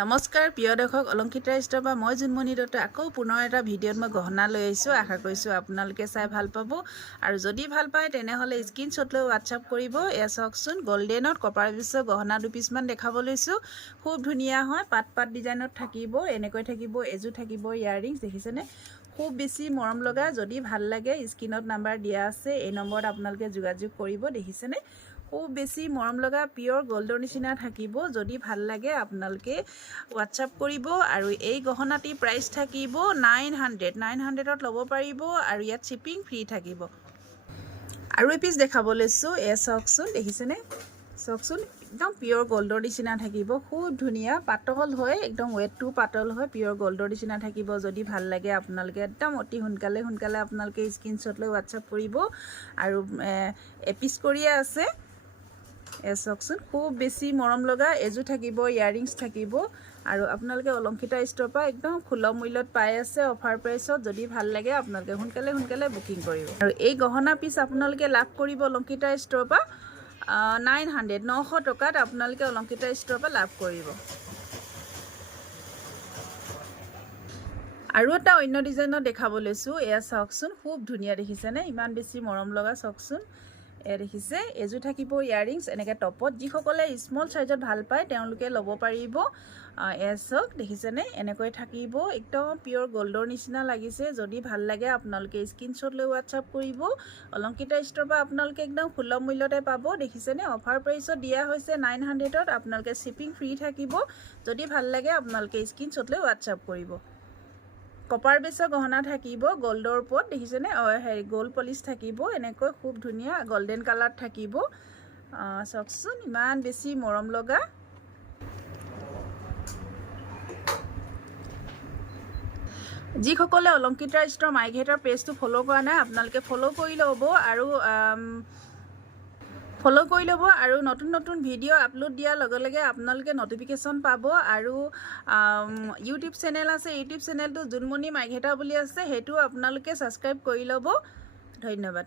নমস্কাৰ প্ৰিয় দৰ্শক অলংকিতা ষ্ট'ৰ পৰা মই জুনমণি দত্ত আকৌ পুনৰ এটা ভিডিঅ'ত মই গহনা লৈ আহিছোঁ। আশা কৰিছোঁ আপোনালোকে চাই ভাল পাব আৰু যদি ভাল পায় তেনেহ'লে স্ক্ৰীনশ্বট লৈ হোৱাটছআপ কৰিব। এয়া চাওকচোন গল্ডেনত কপাৰ পিছৰ গহনা দুপিচমান দেখাব লৈছোঁ। খুব ধুনীয়া হয়, পাত ডিজাইনত থাকিব, এনেকৈ থাকিব, এযোৰ থাকিব ইয়াৰিংছ দেখিছেনে, খুব বেছি মৰম লগা। যদি ভাল লাগে স্ক্ৰীনত নাম্বাৰ দিয়া আছে, এই নম্বৰত আপোনালোকে যোগাযোগ কৰিব। দেখিছেনে খুব বেছি মৰম লগা পিয়ৰ গল্ডৰ নিচিনা থাকিব। যদি ভাল লাগে আপোনালোকে হোৱাটছআপ কৰিব আৰু এই গহনাটি প্ৰাইচ থাকিব 900ত ল'ব পাৰিব আৰু ইয়াত শ্বিপিং ফ্ৰী থাকিব। আৰু এপিচ দেখাব লৈছোঁ, এয়া চাওকচোন দেখিছেনে, চাওকচোন একদম পিয়ৰ গল্ডৰ নিচিনা থাকিব, খুব ধুনীয়া, পাতল হয়, একদম ৱেটটো পাতল হয়, পিয়ৰ গল্ডৰ নিচিনা থাকিব। যদি ভাল লাগে আপোনালোকে একদম অতি সোনকালে আপোনালোকে স্ক্ৰীনশ্বট লৈ হোৱাটছআপ কৰিব আৰু এপিচ কৰিয়ে আছে। এ চাওকচোন খুব বেছি মৰম লগা, এযোৰ থাকিব, ইয়াৰিংছ থাকিব আৰু আপোনালোকে অলংকিতা ষ্ট'ৰ পৰা একদম সুলভ মূল্যত পাই আছে অফাৰ প্ৰাইচত। যদি ভাল লাগে আপোনালোকে সোনকালে বুকিং কৰিব আৰু এই গহনা পিচ আপোনালোকে লাভ কৰিব অলংকিতা ষ্ট'ৰ পৰা 900 টকাত আপোনালোকে অলংকিতা ষ্ট'ৰ পৰা লাভ কৰিব। আৰু এটা অন্য ডিজাইনত দেখাব লৈছোঁ, এয়া চাওকচোন খুব ধুনীয়া দেখিছেনে, ইমান বেছি মৰম লগা। চাওকচোন এয়া দেখিছে, এযোৰ থাকিব ইয়াৰিংছ এনেকৈ টপত। যিসকলে স্মল চাইজত ভাল পায় তেওঁলোকে ল'ব পাৰিব। এয়া চাওক দেখিছেনে, এনেকৈ থাকিব, একদম পিয়ৰ গল্ডৰ নিচিনা লাগিছে। যদি ভাল লাগে আপোনালোকে স্ক্ৰীনশ্বট লৈ হোৱাটছআপ কৰিব। অলংকিতা ষ্ট'ৰ পৰা আপোনালোকে একদম সুলভ মূল্যতে পাব। দেখিছেনে অফাৰ প্ৰাইচত দিয়া হৈছে 900ত, আপোনালোকে শ্বিপিং ফ্ৰী থাকিব। যদি ভাল লাগে আপোনালোকে স্ক্ৰীনশ্বট লৈ হোৱাটছআপ কৰিব। কপাৰ বেছৰ গহনা থাকিব গল্ডৰ ওপৰত, দেখিছেনে গল্ড পলিচ থাকিব, এনেকৈ খুব ধুনীয়া গল্ডেন কালাৰ থাকিব। চাওকচোন ইমান বেছি মৰম লগা। যিসকলে অলংকিতা ষ্ট'ৰ মাইঘেটৰ পেজটো ফ'ল' কৰা নাই আপোনালোকে ফ'ল' কৰি ল'ব আৰু নতুন ভিডিঅ' আপলোড দিয়াৰ লগে লগে আপোনালোকে নটিফিকেশ্যন পাব। আৰু ইউটিউব চেনেল আছে, ইউটিউব চেনেলটো জুনমণি মাইঘেটা বুলি আছে, সেইটো আপোনালোকে ছাবস্ক্ৰাইব কৰি ল'ব। ধন্যবাদ।